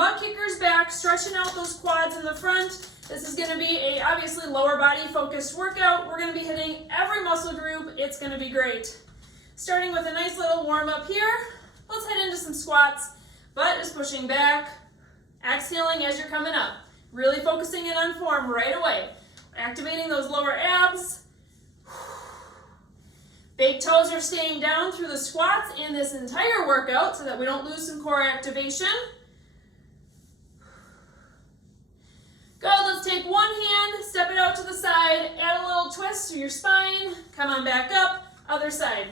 butt kickers back, stretching out those quads in the front. This is going to be a obviously lower body focused workout. We're going to be hitting every muscle group. It's going to be great. Starting with a nice little warm up here. Let's head into some squats. Butt is pushing back. Exhaling as you're coming up. Really focusing in on form right away. Activating those lower abs. Big toes are staying down through the squats in this entire workout so that we don't lose some core activation. Good, let's take one hand, step it out to the side, add a little twist to your spine, come on back up, other side.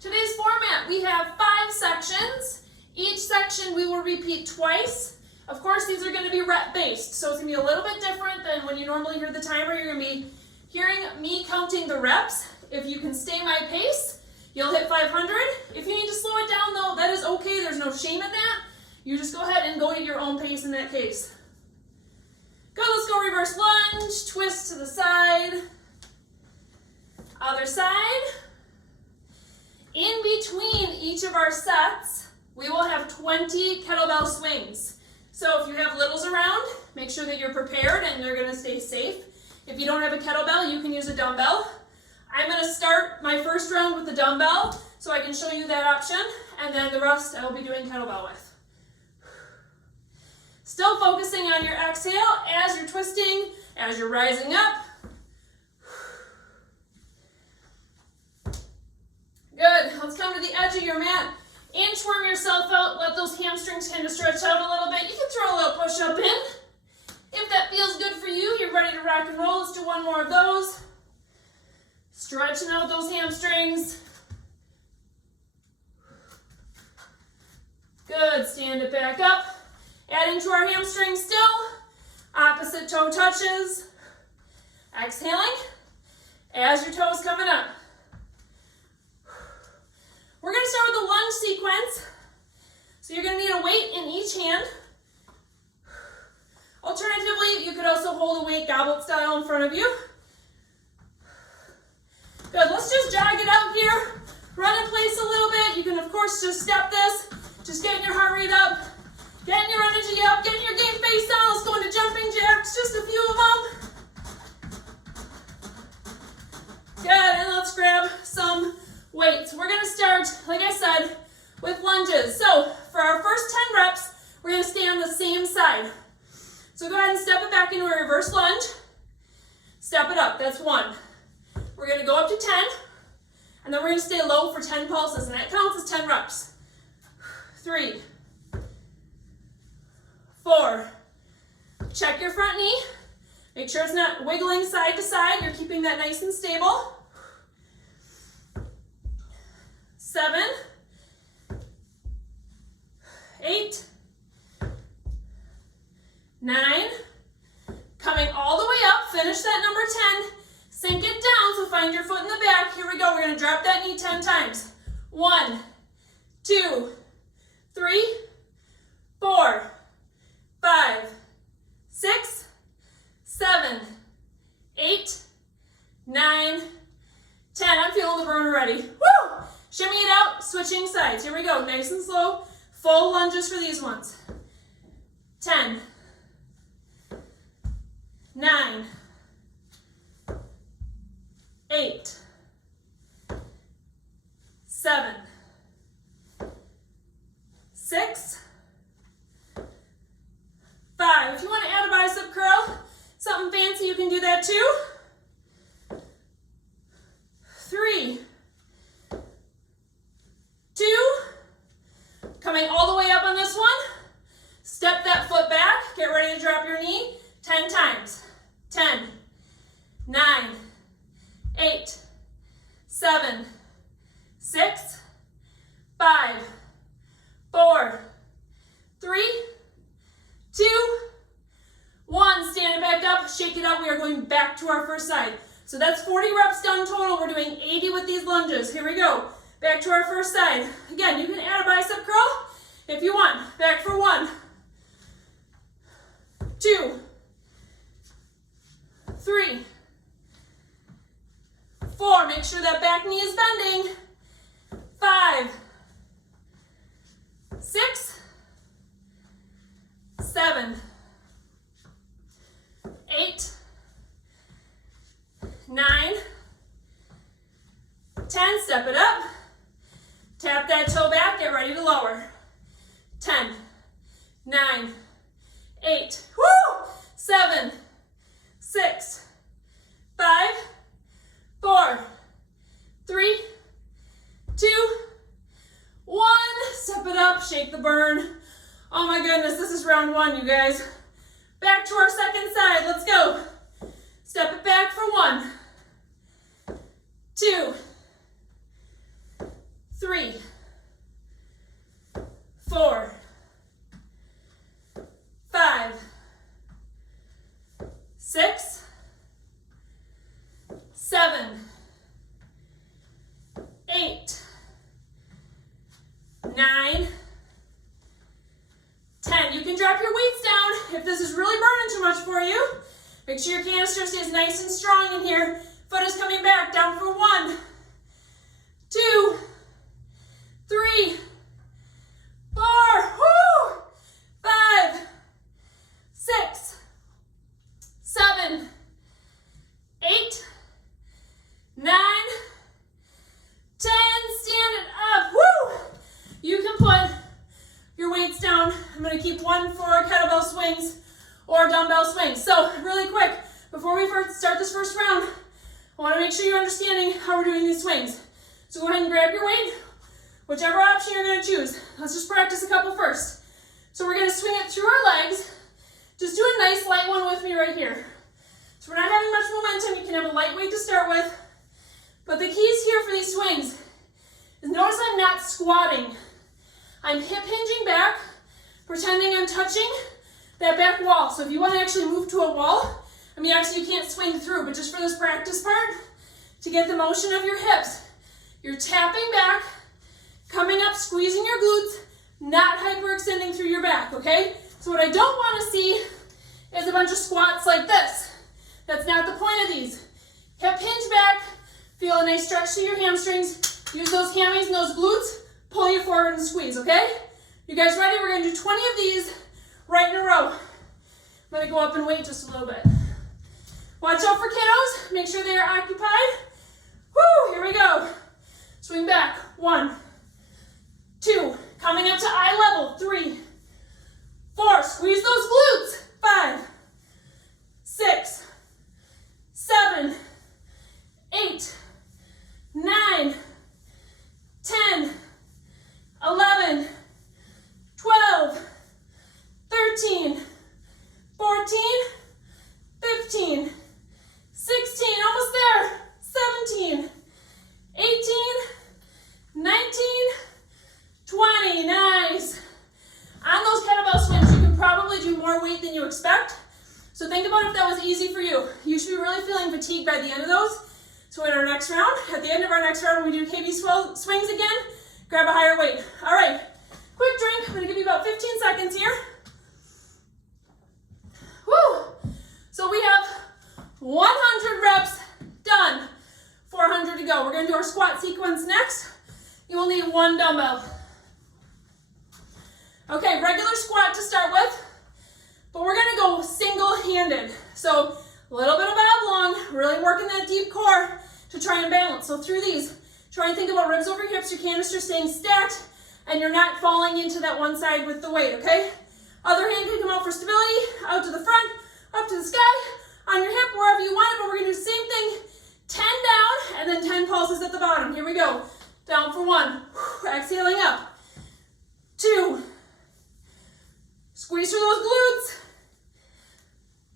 Today's format, we have 5 sections. Each section we will repeat twice. Of course, these are going to be rep-based, so it's going to be a little bit different than when you normally hear the timer. You're going to be hearing me counting the reps. If you can stay my pace, you'll hit 500. If you need to slow it down, though, that is okay. There's no shame in that. You just go ahead and go at your own pace in that case. Good, let's go reverse lunge, twist to the side, other side. In between each of our sets, we will have 20 kettlebell swings. So if you have littles around, make sure that you're prepared and they're gonna stay safe. If you don't have a kettlebell, you can use a dumbbell. I'm gonna start my first round with the dumbbell so I can show you that option, and then the rest I will be doing kettlebell with. Still focusing on your exhale as you're twisting, as you're rising up. Good, let's come to the edge of your mat. Inchworm yourself out, let those hamstrings kind of stretch out a little bit. You can throw a little push-up in. If that feels good for you, you're ready to rock and roll. Let's do one more of those. Stretching out those hamstrings. Good, stand it back up. Adding to our hamstrings still. Opposite toe touches. Exhaling as your toes coming up. We're going to start with the lunge sequence. So you're going to need a weight in each hand. Alternatively, you could also hold a weight goblet style in front of you. Good, let's just jog it out here. Run in place a little bit. You can, of course, just step this. Just getting your heart rate up. Getting your energy up. Getting your game face on. Let's go into jumping jacks. Just a few of them. Good, and let's grab some weights. We're going to start, like I said, with lunges. So for our first 10 reps, we're going to stay on the same side. So go ahead and step it back into a reverse lunge. Step it up, that's 1. We're going to go up to 10, and then we're going to stay low for 10 pulses, and that counts as 10 reps. 3, 4, check your front knee. Make sure it's not wiggling side to side. You're keeping that nice and stable. 7, 8, 9, coming all the way up, finish that number 10, sink it down, so find your foot in the back. Here we go, we're going to drop that knee 10 times. 1, 2, 3, 4, 5, 6, 7, 8, 9, 10. I'm feeling the burn already. Woo! Shimmy it out, switching sides. Here we go, nice and slow. Full lunges for these ones. 10, 9, 8, 7, 6, 5. If you want to add a bicep curl, something fancy, you can do that too. 3, 2, coming all the way up on this one. Step that foot back, get ready to drop your knee 10 times. 10, 9, 8, 7, 6, 5, 4, 3, 2, 1. Stand it back up, shake it out. We are going back to our first side. So that's 40 reps done total. We're doing 80 with these lunges. Here we go. Back to our first side. Again, you can add a bicep curl if you want. Back for 1, 2, 3, 4. Make sure that back knee is bending. 5, 6, 8, 9, 10, step it up. Tap that toe back, get ready to lower. 10, 9, 8, woo! 7, 6, 5, 4, 3, 2, 1. Step it up, shake the burn. Oh my goodness, this is round 1, you guys. Back to our second side, let's go. Step it back for 1, 2, 3, 4, 5, 6, 7, 8, 9, 10. You can drop your weights down if this is really burning too much for you. Make sure your canister stays nice and strong in here. Foot is coming back, down for 1, 2, 3, 4, woo! 5, 6, 7, 8, 9, 10. Stand it up. Woo! You can put your weights down. I'm going to keep 1 for kettlebell swings or dumbbell swings. So really quick, before we first start this first round, I want to make sure you're understanding how we're doing these swings. So go ahead and grab your weight, whichever option you're going to choose. Let's just practice a couple first. So we're going to swing it through our legs. Just do a nice light one with me right here. So we're not having much momentum. You can have a light weight to start with. But the keys here for these swings is notice I'm not squatting. I'm hip hinging back, pretending I'm touching that back wall. So if you want to actually move to a wall, I mean, actually you can't swing through, but just for this practice part, to get the motion of your hips, you're tapping back, coming up, squeezing your glutes, not hyperextending through your back, okay? So what I don't want to see is a bunch of squats like this. That's not the point of these. Hip hinge back, feel a nice stretch through your hamstrings, use those hammies and those glutes, pull you forward and squeeze, okay? You guys ready? We're gonna do 20 of these right in a row. I'm gonna go up and wait just a little bit. Watch out for kiddos, make sure they are occupied. Woo, here we go. Swing back, 1, 2, coming up to eye level, 3, 4, squeeze those glutes, 5, 6, 7, 8, 9, 10, 11, 12, 13, 14, 15, 16, almost there, 17, 18, 19, 20, nice. On those kettlebell swings, you can probably do more weight than you expect. So think about if that was easy for you. You should be really feeling fatigued by the end of those. So in our next round, at the end of our next round, when we do KB swings again, grab a higher weight. All right, quick drink. I'm gonna give you about 15 seconds here. Woo! So we have 100 reps done, 400 to go. We're gonna do our squat sequence next. You will need 1 dumbbell. Okay, regular squat to start with, but we're gonna go single-handed. So a little bit of oblong, really working that deep core to try and balance. So through these, try and think about ribs over hips, your canister staying stacked, and you're not falling into that one side with the weight, okay? Other hand can come out for stability, out to the front, up to the sky, on your hip, wherever you want it, but we're gonna do the same thing, 10 down, and then 10 pulses at the bottom. Here we go. Down for 1, exhaling up, 2, squeeze through those glutes,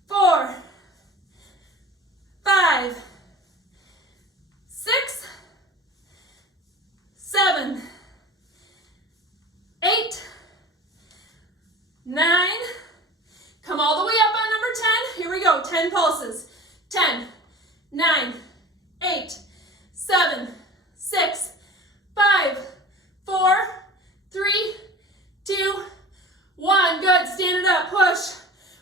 4, 5, 6, 7, 8, 9, come all the way up on number 10. Here we go, 10 pulses. 10, 9, 8, 7, 6, 5, 4, 3, 2, 1. Good, stand it up, push.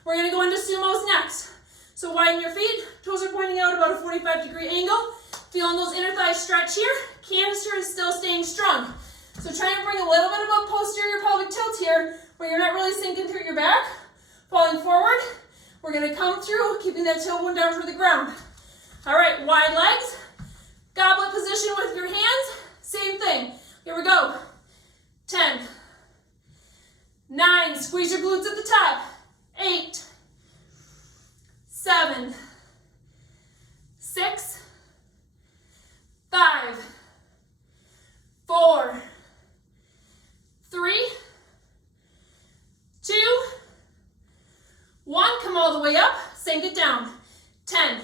We're gonna go into sumos next. So widen your feet, toes are pointing out about a 45-degree angle. Feeling those inner thighs stretch here. Canister is still staying strong. So try and bring a little bit of a posterior pelvic tilt here where you're not really sinking through your back. Falling forward. We're gonna come through, keeping that tailbone down for the ground. All right, wide legs, goblet position with your hands, same thing. Here we go. 10, 9, squeeze your glutes at the top. 8, 7, 6, 5, 4, 3, 2, 1. Come all the way up, sink it down. 10,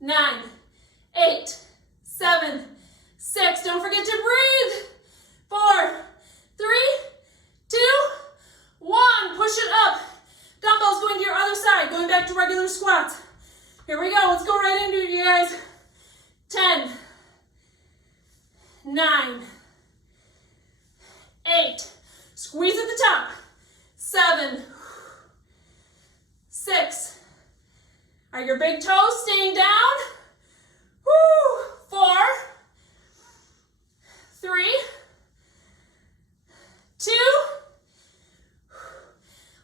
9, 8, 7, 6. Don't forget to breathe. 4, 3, 2, 1. Push it up. Dumbbells going to your other side, going back to regular squats. Here we go. Let's go right into it, you guys. 10, 9, 8. Squeeze at the top. 7, 6. Are your big toes staying down? Woo. 4, 3, 2.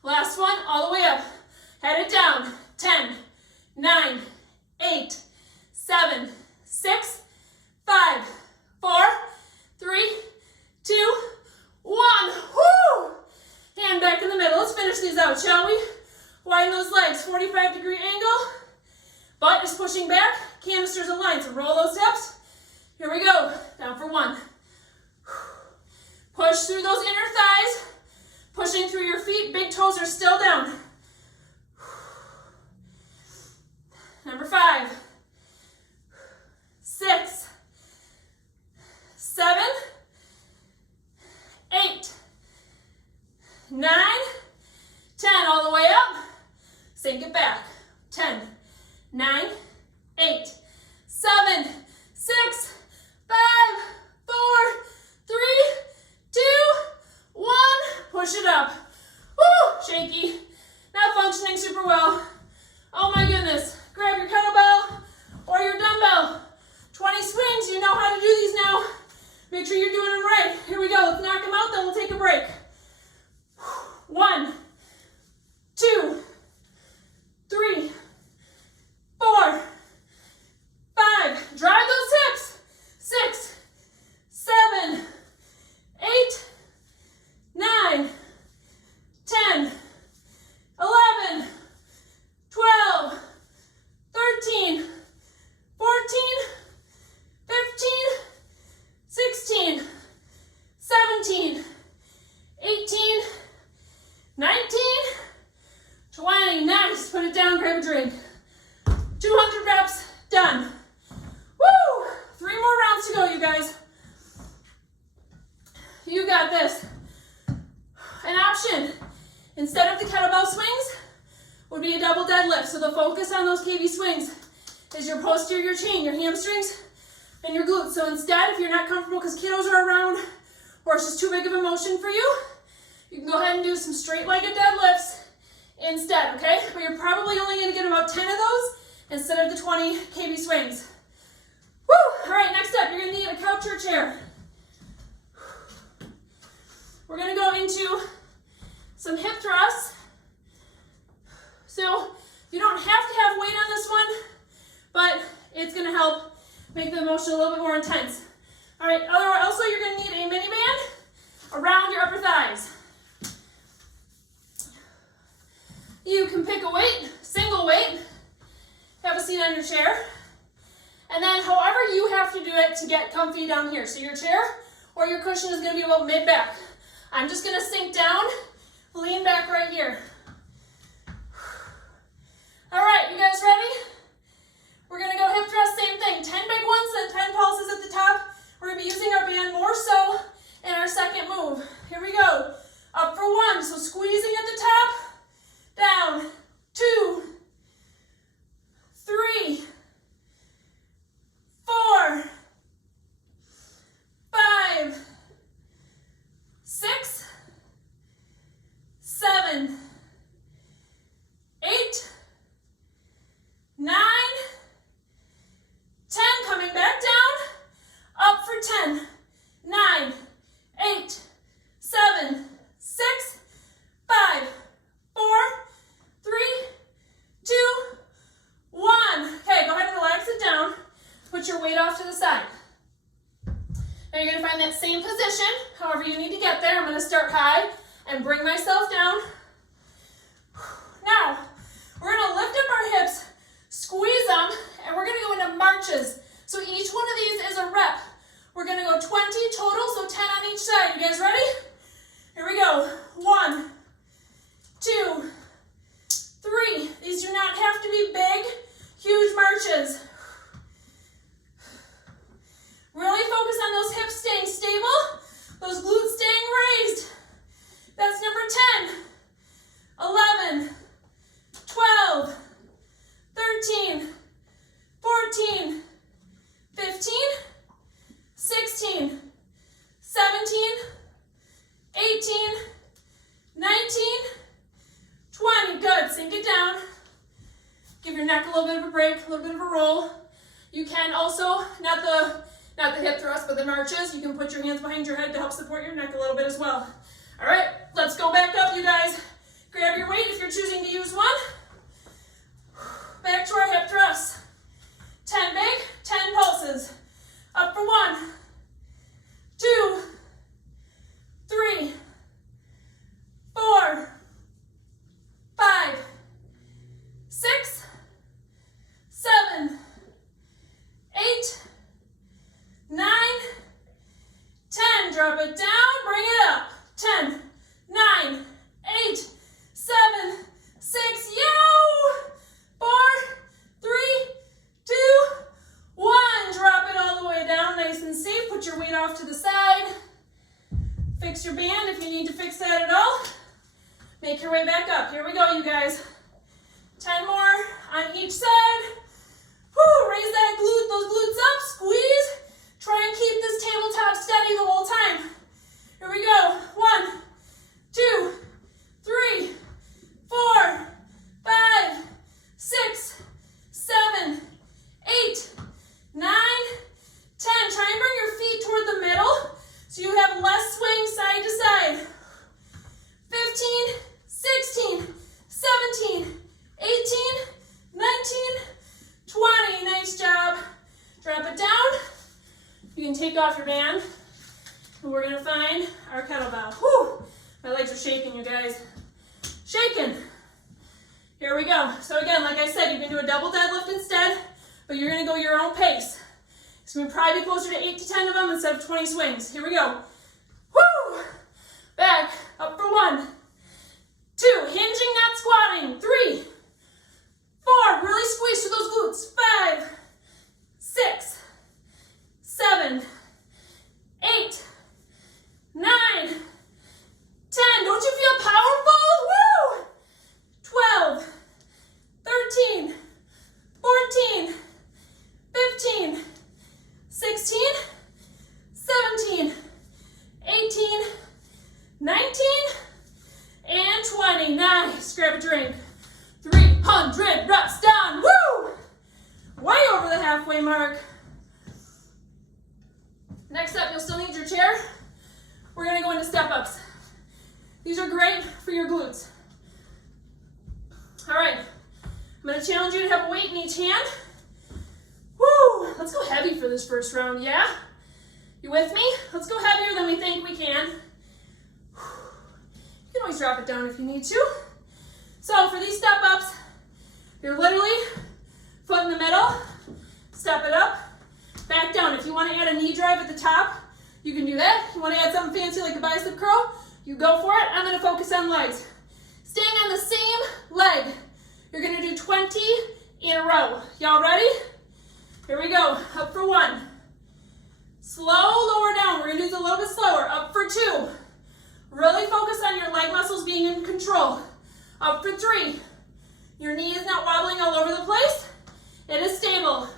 Last one, all the way up. Head it down. 10, 9, 8, 7, 6, 5, 4, 3, 2, 1. Woo! Hand back in the middle. Let's finish these out, shall we? Widen those legs, 45-degree angle. Butt is pushing back. Canisters aligned, so roll those hips. Here we go. Down for 1. Push through those inner thighs. Pushing through your feet. Big toes are still down. Number 5, 6, 7, 8, 9, 10. All the way up. Sink it back. 10, 9, 8, 7, 6, 5, 4, 3, 2, 1. Push it up. Woo! Shaky. Not functioning super well. Oh my goodness. Grab your kettlebell or your dumbbell. 20 swings. You know how to do these now. Make sure you're doing them right. Here we go. Let's knock them out, then we'll take a break. 1, 2, 3, 4, 5. Drive those hips. 6, 7, 8, 9, 10, 11, 12, 13, 14, 15, 16, 17, 18, 19, 20. Nice. Put it down, grab a drink. 200 reps, done. Woo! 3 more rounds to go, you guys. You got this. An option, instead of the kettlebell swings, would be a double deadlift. So the focus on those KB swings is your posterior chain, your hamstrings, and your glutes. So instead, if you're not comfortable because kiddos are around, or it's just too big of a motion for you, you can go ahead and do some straight-legged deadlifts instead, okay? But you're probably only gonna get about 10 of those instead of the 20 KB swings. Woo! All right, next up, you're gonna need a couch or chair. We're gonna go into some hip thrusts. So you don't have to have weight on this one, but it's gonna help make the motion a little bit more intense. All right, also you're gonna need a mini band around your upper thighs. You can pick a weight, single weight, have a seat on your chair, and then however you have to do it to get comfy down here. So your chair or your cushion is gonna be about mid-back. I'm just gonna sink down, lean back right here. All right, you guys ready? We're gonna go hip thrust, same thing. 10 big ones and 10 pulses at the top. We're gonna be using our band more so in our second move. Here we go. Up for 1, so squeezing at the top, down, 2, 3, 4, 5, 6, 7, 8, 9, 10. Coming back down, Now you're gonna find that same position, however you need to get there. I'm gonna start high and bring myself down. Now, we're gonna lift up our hips, squeeze them, and we're gonna go into marches. So each one of these is a rep. We're gonna go 20 total, so 10 on each side. You guys ready? Here we go. 1, 2, 3. These do not have to be big, huge marches. Really focus on those hips staying stable, those glutes staying raised. That's number 10, 11, 12, 13, 14, 15, 16, 17, 18, 19, 20. Good. Sink it down. Give your neck a little bit of a break, a little bit of a roll. You can also, not the hip thrust, but the marches, you can put your hands behind your head to help support your neck a little bit as well. All right, let's go back up, you guys. Grab your weight if you're choosing to use one. Back to our hip thrusts. 10 big, 10 pulses. Up for 1, 2, 3, 4, 5, 6, 7, 8, 9, 10. Drop it down, bring it up. 10, 9, 8, 7, 6, yo! 4, 3, 2, 1. Drop it all the way down, nice and safe. Put your weight off to the side. Fix your band if you need to fix that at all. Make your way back up. Here we go, you guys. 10 more on each side. Woo, raise that glute, those glutes up, squeeze. Try and keep this tabletop steady the whole time. Here we go. 1, 2, 3, 4, 5, 6, 7, 8, 9, 10. Try and bring your feet toward the middle so you have less swing side to side. 15, 16, 17, 18, 19, 20. Nice job. Drop it down. You can take off your band. And we're gonna find our kettlebell. Whew, my legs are shaking, you guys. Shaking. Here we go. So again, like I said, you can do a double deadlift instead, but you're gonna go your own pace. So we'll probably be closer to 8 to 10 of them instead of 20 swings. Here we go. Woo! Back, up for 1, 2, hinging, not squatting. 3, 4, really squeeze through those glutes. 5, 6, 7, 8, 9, 10. Don't you feel powerful? Woo! 12, 13, 14, 15, 16, 17, 18, 19, and 20. Nice. Grab a drink. 300 reps done. Woo! Way over the halfway mark. Next up, you'll still need your chair. We're gonna go into step-ups. These are great for your glutes. All right, I'm gonna challenge you to have a weight in each hand. Woo, let's go heavy for this first round, yeah? You with me? Let's go heavier than we think we can. You can always drop it down if you need to. So for these step-ups, you're literally foot in the middle, step it up, back down. If you want to add a knee drive at the top, you can do that. If you want to add something fancy like a bicep curl, you go for it. I'm going to focus on legs. Staying on the same leg. You're going to do 20 in a row. Y'all ready? Here we go. Up for 1. Slow, lower down. We're going to do this a little bit slower. Up for 2. Really focus on your leg muscles being in control. Up for 3. Your knee is not wobbling all over the place. It is stable.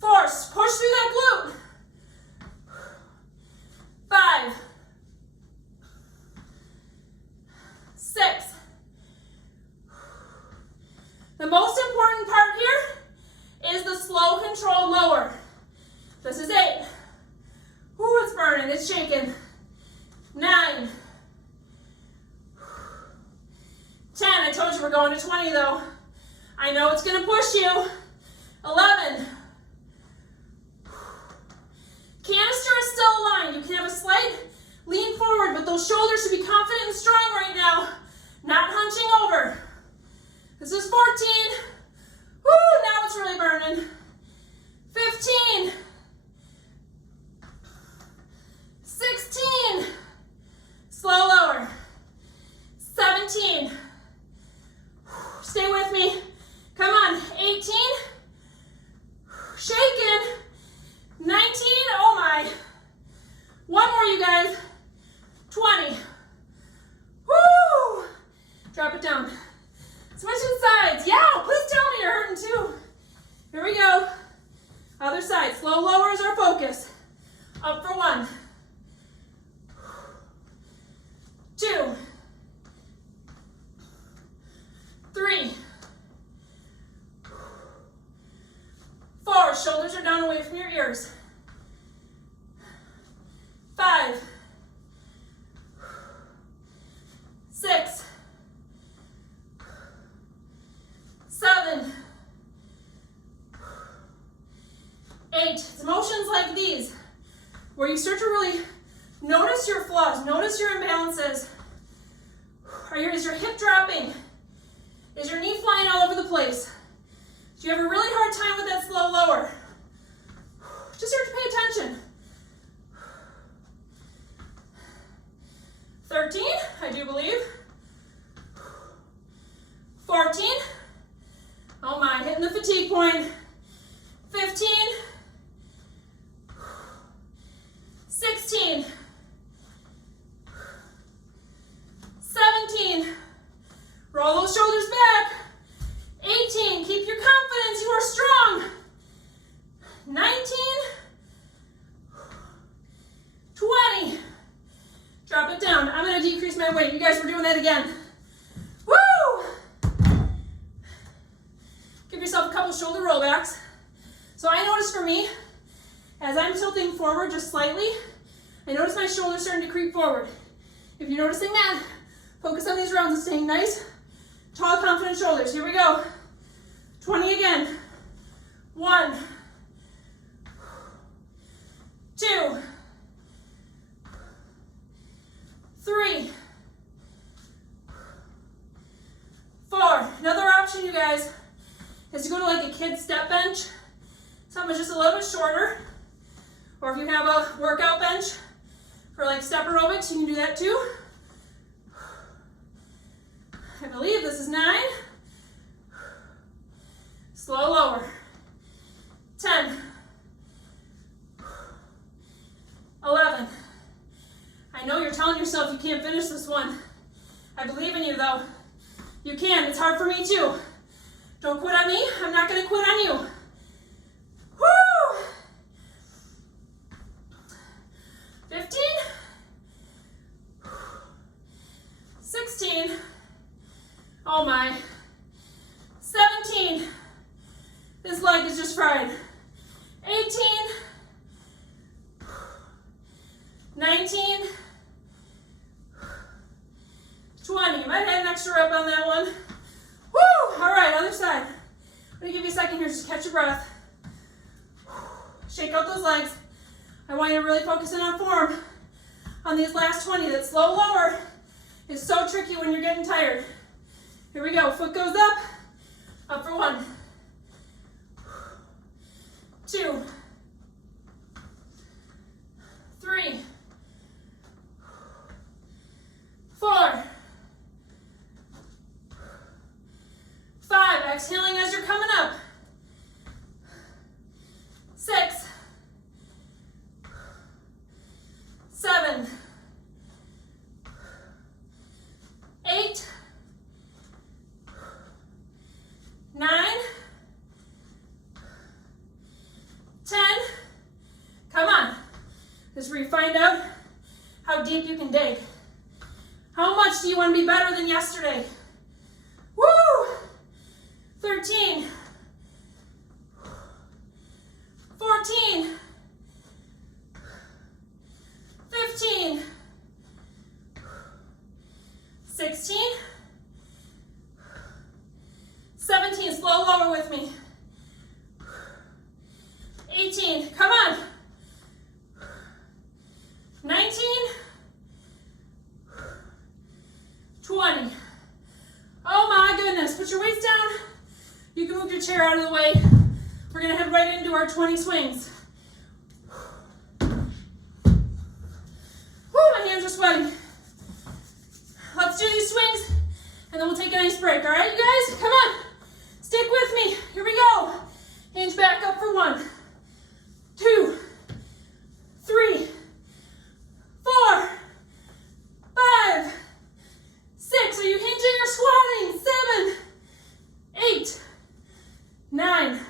Force. Push through that glute. 5. 6. The most important part here is the slow control lower. This is 8. Ooh, it's burning, it's shaking. 9. 10, I told you we're going to 20 though. I know it's gonna push you. 11. Canister is still aligned. Those shoulders should be confident and strong right now, not hunching over. This is 14. Woo, now it's really burning. 15. 16. Slow lower. 17. Stay with me. Come on. 18. Shaking. 19. Oh my. One more, you guys. 20. Woo! Drop it down. Switching sides. Yeah, please tell me you're hurting too. Here we go. Other side. Slow lower is our focus. Up for 1. 2. 3. 4. Shoulders are down away from your ears. 5. 6. 7. 8. It's motions like these where you start to really notice your flaws, notice your imbalances. Is your hip dropping? Is your knee flying all over the place? Do you have a really hard time with that slow lower? Just start to pay attention. 13, I do believe. 14. Oh my, hitting the fatigue point. 15. 16. 17. Roll those shoulders back. 18. Keep your confidence. You are strong. 19. 20. Drop it down. I'm going to decrease my weight. You guys were doing that again. Woo! Give yourself a couple shoulder rollbacks. So I notice for me, as I'm tilting forward just slightly, I notice my shoulders starting to creep forward. If you're noticing that, focus on these rounds and staying nice, tall, confident shoulders. Here we go. 20 again. 1. 2. 3. 4. Another option, you guys, is to go to like a kid's step bench. Something that's just a little bit shorter. Or if you have a workout bench for like step aerobics, you can do that too. I believe this is 9. Slow lower. 10. 11. I know you're telling yourself you can't finish this one. I believe in you though. You can. It's hard for me too. Don't quit on me. I'm not going to quit on you. Woo! 15. 16. Oh my. 17. This leg is just fried. 18. 19. 20. Might have had an extra rep on that one. Woo! All right, other side. I'm going to give you a second here. Just catch your breath. Shake out those legs. I want you to really focus in on form on these last 20. That slow lower is so tricky when you're getting tired. Here we go. Foot goes up. Up for 1. 2. 3. 4. 5. Exhaling as you're coming up. 6. 7. 8. 9. 10. Come on. This is where you find out how deep you can dig. How much do you want to be better than yesterday? Woo! 13. 14. 15. 16. 17. Slow lower with me. 18. Come on. 19. chair out of the way. We're gonna head right into our 20 swings. Woo, my hands are sweating. Let's do these swings, and then we'll take a nice break, all right, you guys? Come on, stick with me. Here we go. Hinge back up for 1, 2, 3, 4, 5, 6. Are you hinging or squatting? 7, 8, 9,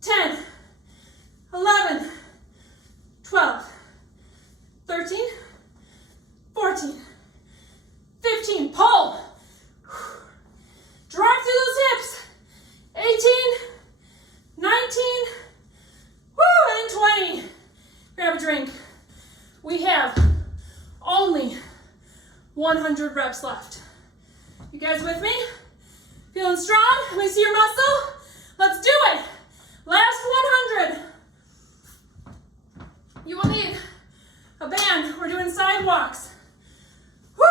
10, 11, 12, 13, 14, 15. Pull. Drive through those hips. 18, 19, woo, and 20. Grab a drink. We have only 100 reps left. You guys with me? Feeling strong? Let me see your muscle. Let's do it. Last 100. You will need a band. We're doing sidewalks. Woo!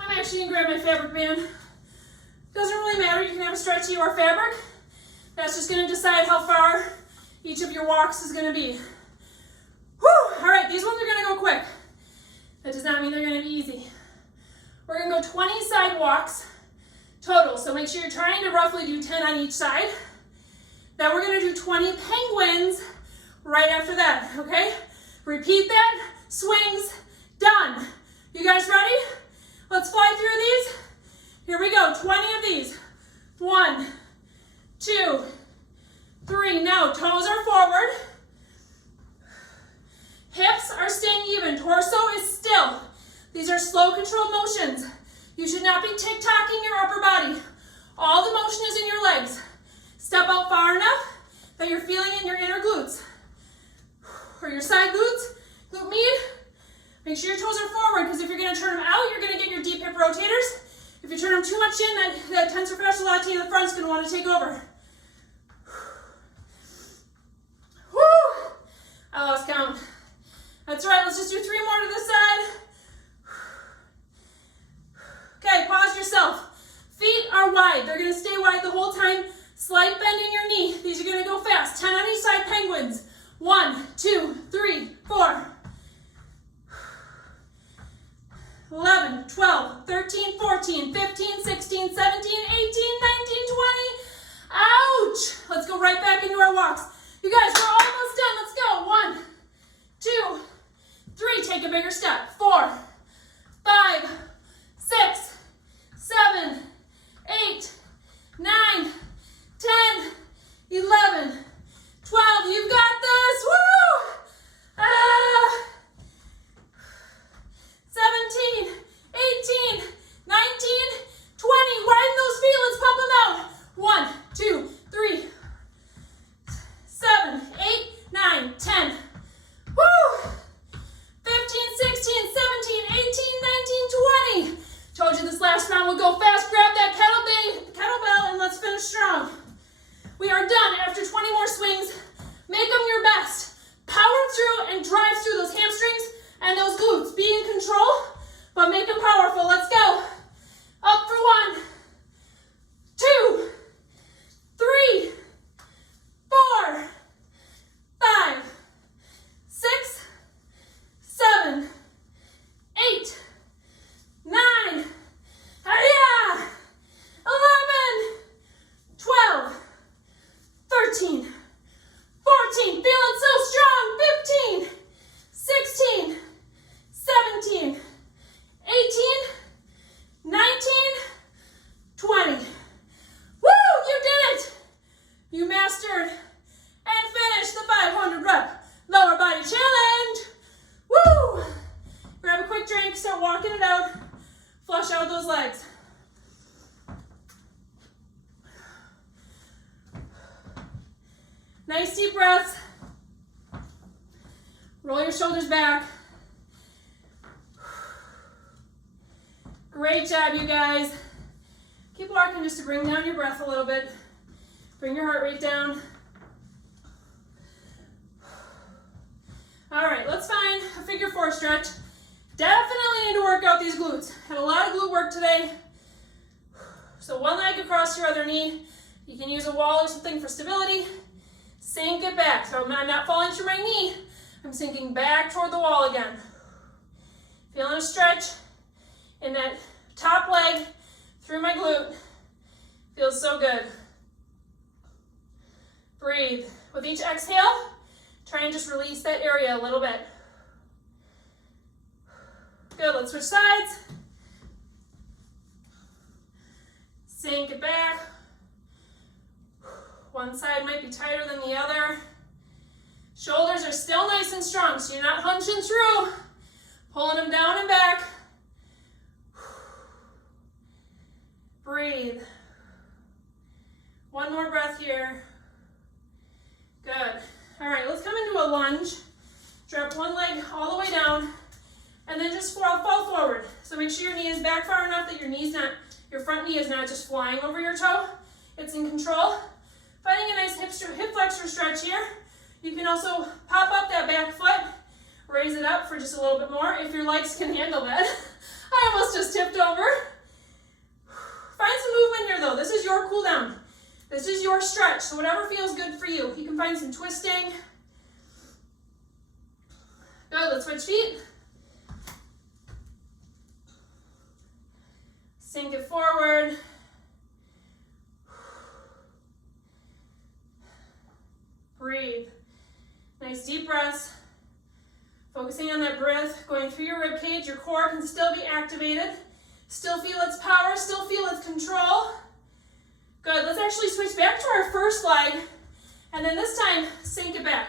I'm actually gonna grab my fabric band. Doesn't really matter. You can have a stretchy or fabric. That's just gonna decide how far each of your walks is gonna be. Woo! All right, these ones are gonna go quick. That does not mean they're gonna be easy. We're gonna go 20 sidewalks total. So make sure you're trying to roughly do 10 on each side. Then we're gonna do 20 penguins right after that, okay? Repeat that, swings, done. You guys ready? Let's fly through these. Here we go, 20 of these. 1, 2, 3. Now, toes are forward. Hips are staying even. Torso is still. These are slow, controlled motions. You should not be tick-tocking your upper body. All the motion is in your legs. Step out far enough that you're feeling it in your inner glutes. Or your side glutes, glute med. Make sure your toes are forward, because if you're gonna turn them out, you're gonna get your deep hip rotators. If you turn them too much in, that tensor fascial lateral in the front's gonna wanna take over. Woo! I lost count. That's right, let's just do 3 more to this side. Okay, pause yourself. Feet are wide. They're gonna stay wide the whole time. Slight bend in your knee. These are gonna go fast. 10 on each side, penguins. 1, 2, 3, 4. 11, 12, 13, 14, 15, 16, 17, 18, 19, 20. Ouch! Let's go right back into our walks. You guys, we're almost done. Let's go. 1, 2, 3. Take a bigger step. 4, 5, 6, 7, 8, 9, 10, 11, 12. You've got this. Woo! 17, 18, 19, 20. Widen those feet. Let's pump them out. 1, 2, 3, 7, 8, 9, 10. Woo! 15, 16, 17, 18, 19, 20. Told you this last round would go fast. Grab that kettlebell and let's finish strong. We are done. After 20 more swings, make them your best. Power through and drive through those hamstrings and those glutes. Be in control, but make them powerful. Let's go. Up for 1, 2, 3, 4, 5, 6, 7, 8, 9, 11, 12, 13, 14, feeling so strong, 15, 16, 17, 18, 19, 20. Woo, you did it! You mastered and finished the 500 rep lower body challenge. Woo! Grab a quick drink, start walking it out, flush out those legs. Nice deep breaths. Roll your shoulders back. Great job, you guys. Keep walking just to bring down your breath a little bit. Bring your heart rate down. All right, let's find a figure 4 stretch. Definitely need to work out these glutes. Had a lot of glute work today. So one leg across your other knee. You can use a wall or something for stability. Sink it back. So I'm not falling through my knee. I'm sinking back toward the wall again. Feeling a stretch in that top leg through my glute. Feels so good. Breathe. With each exhale, try and just release that area a little bit. Good, let's switch sides. Sink it back. One side might be tighter than the other. Shoulders are still nice and strong, so you're not hunching through. Pulling them down and back. Breathe. One more breath here. Good. All right, let's come into a lunge. Drop one leg all the way down, and then just fall forward. So make sure your knee is back far enough that your front knee is not just flying over your toe. It's in control. Finding a nice hip flexor stretch here. You can also pop up that back foot, raise it up for just a little bit more if your legs can handle that. I almost just tipped over. Find some movement here though. This is your cool down. This is your stretch, so whatever feels good for you. You can find some twisting. Good, let's switch feet. Sink it forward. Breathe. Nice deep breaths. Focusing on that breath going through your rib cage. Your core can still be activated. Still feel its power, still feel its control. Good, let's actually switch back to our first leg, and then this time, sink it back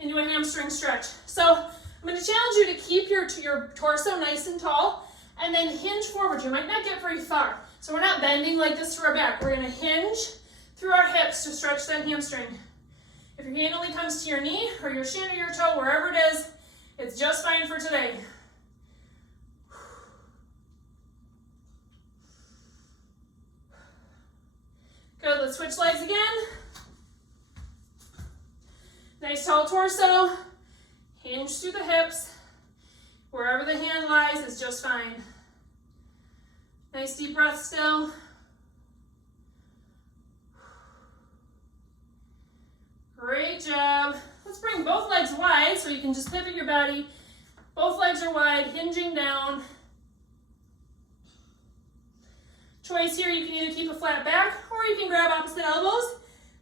into a hamstring stretch. So I'm going to challenge you to keep your torso nice and tall, and then hinge forward. You might not get very far. So we're not bending like this through our back. We're going to hinge through our hips to stretch that hamstring. If your hand only comes to your knee, or your shin or your toe, wherever it is, it's just fine for today. Good, let's switch legs again. Nice tall torso. Hinge through the hips. Wherever the hand lies is just fine. Nice deep breath still. Great job. Let's bring both legs wide so you can just pivot your body. Both legs are wide, hinging down. Choice here, you can either keep a flat back or you can grab opposite elbows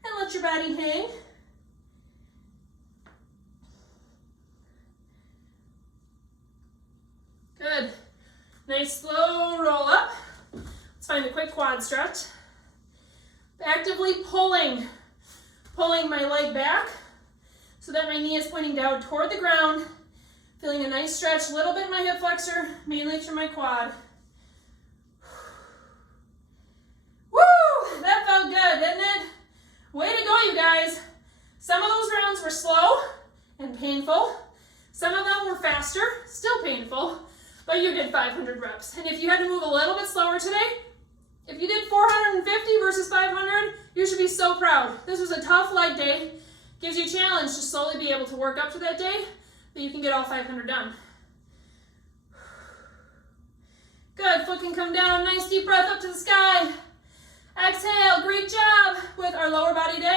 and let your body hang. Good. Nice slow roll up. Let's find a quick quad stretch. Actively pulling my leg back so that my knee is pointing down toward the ground. Feeling a nice stretch, a little bit in my hip flexor, mainly through my quad. Woo! That felt good, didn't it? Way to go, you guys. Some of those rounds were slow and painful. Some of them were faster, still painful, but you did 500 reps. And if you had to move a little bit slower today, if you did 450 versus 500, you should be so proud. This was a tough leg day. Gives you a challenge to slowly be able to work up to that day, that you can get all 500 done. Good, foot can come down, nice deep breath up to the sky. Exhale, great job with our lower body day.